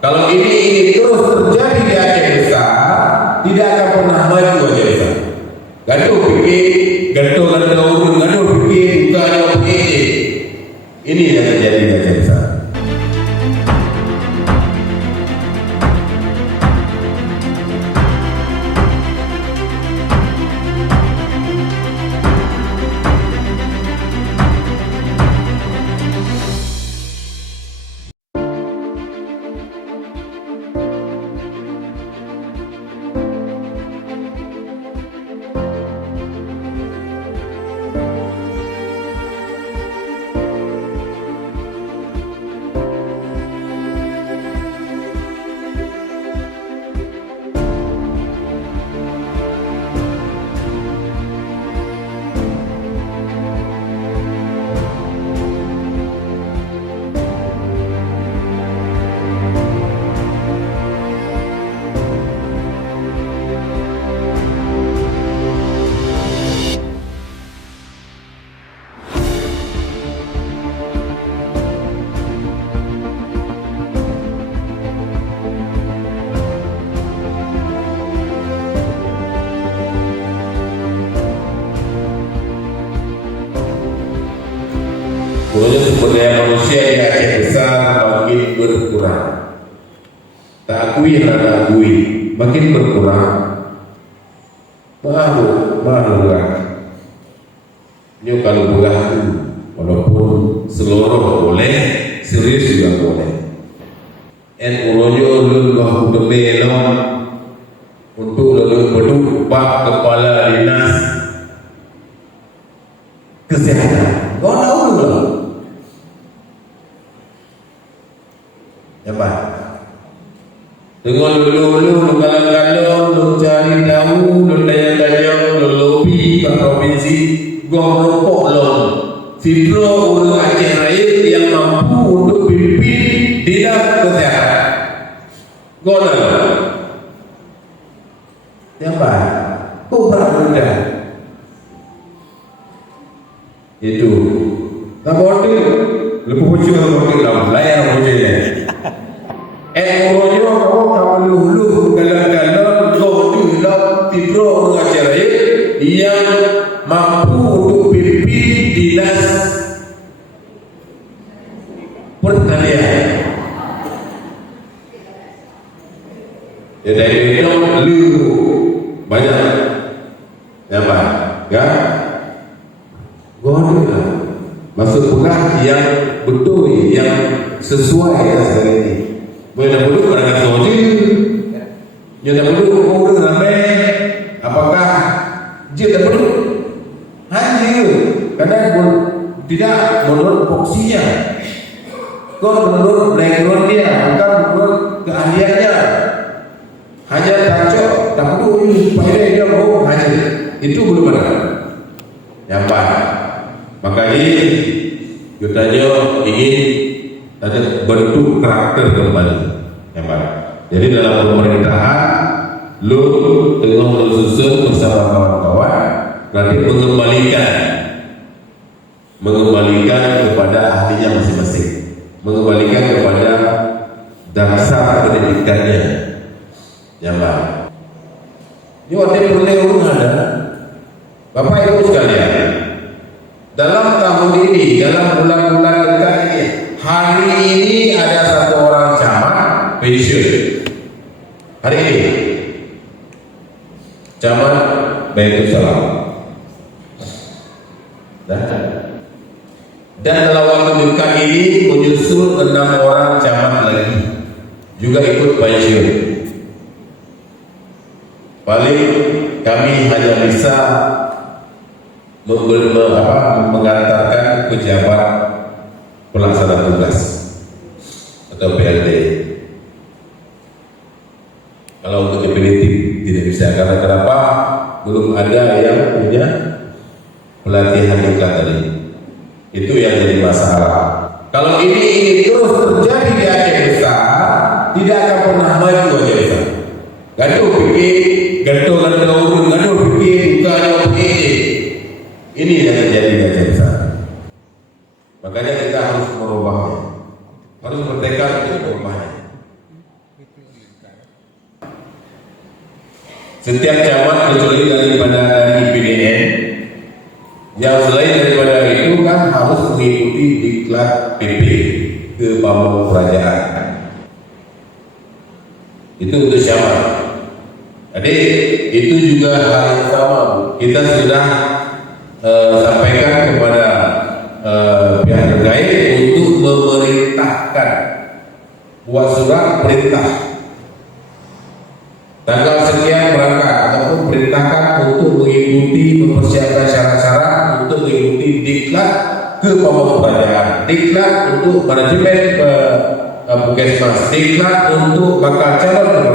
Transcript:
Kalau ini terus terjadi di Aceh besar, tidak akan pernah maju Aceh besar. Gaduh fikir, gaduh urun, gaduh fikir, gaduh fikir. Ini yang terjadi di Aceh besar. Sebenarnya sumber daya manusia di Aceh besar makin berkurang. Tak akui yang tak akui, makin berkurang. Malu kan. Ini kalau berlaku, walaupun seluruh boleh, serius juga boleh. Ulonyo lebah belon untuk lalu beduk Pak Kepala Dinas Kesehatan. Kau tahu belum? Ya Pak. Dengan lu kalau lu cari tahu, lu tanya-tanya, lu lobby Pak Provinsi, gua merokok lo. Fibro untuk Aceh Raya yang mampu untuk pimpin dinas kesehatan. Gua tahu. Ya Pak. Kau mudah. Itu. Tak boleh. Lepas bocor dalam layar bocornya. Ulonyo kalau lu kalau kau lah Fibro untuk Aceh Raya yang mampu untuk pimpin dinas pertanian. Ya dari itu lu banyak, ya Pak, ya. Gua lah masuk pula yang betul, yang sesuai dengan segala ini. Boleh dulu barang soji, ya dulu mau ramai. Apakah dia dulu hanya karena tidak menurut foksinya, kau menurut background dia, bukan menurut keahliannya. Hanya cocok, tak perlu supaya dia mau hanya itu belum ada. Yang Pak, makanya kita ingin ada bentuk karakter kembali, ya Pak. Jadi dalam pemerintahan, lu tengah susun bersama kawan-kawan, nanti mengembalikan kepada ahlinya masing-masing, mengembalikan kepada dasar pendidikannya, ya Pak. Ini waktu perlu ada, Bapak Ibu sekalian, dalam tahun ini, dalam bulan-bulan dekat ini. Hari ini ada satu orang camat pensiun. Hari ini camat Baitussalam. Dan dalam waktu dekat ini menyusul 6 orang camat lagi juga ikut pensiun. Paling kami hanya bisa mengantarkan pejabat pelaksana tugas atau PLT. Kalau untuk definitif tidak bisa, karena kenapa? Belum ada yang punya pelatihan iklan tadi. Itu yang jadi masalah. Kalau ini terus terjadi di Aceh besar, tidak akan pernah maju Aceh besar. Gaduh fikir, gaduh urun, gaduh fikir, gaduh fikir. Ini yang terjadi di Aceh besar. Makanya kita harus merubahnya, harus bertekad untuk merubahnya. setiap camat kecuali daripada IPDN yang selain daripada itu kan harus mengikuti diklat PP ke Pamong Kerajaan. Itu untuk camat. Jadi itu juga hal yang sama. Kita sudah sampaikan kepada pihak terkait untuk memerintahkan buat surat perintah tanggal sekian berangkat ataupun perintahkan untuk mengikuti mempersiapkan syarat-syarat untuk mengikuti diklat ke Pamong Kerajaan, diklat untuk manajemen puskesmas, diklat untuk bakal calon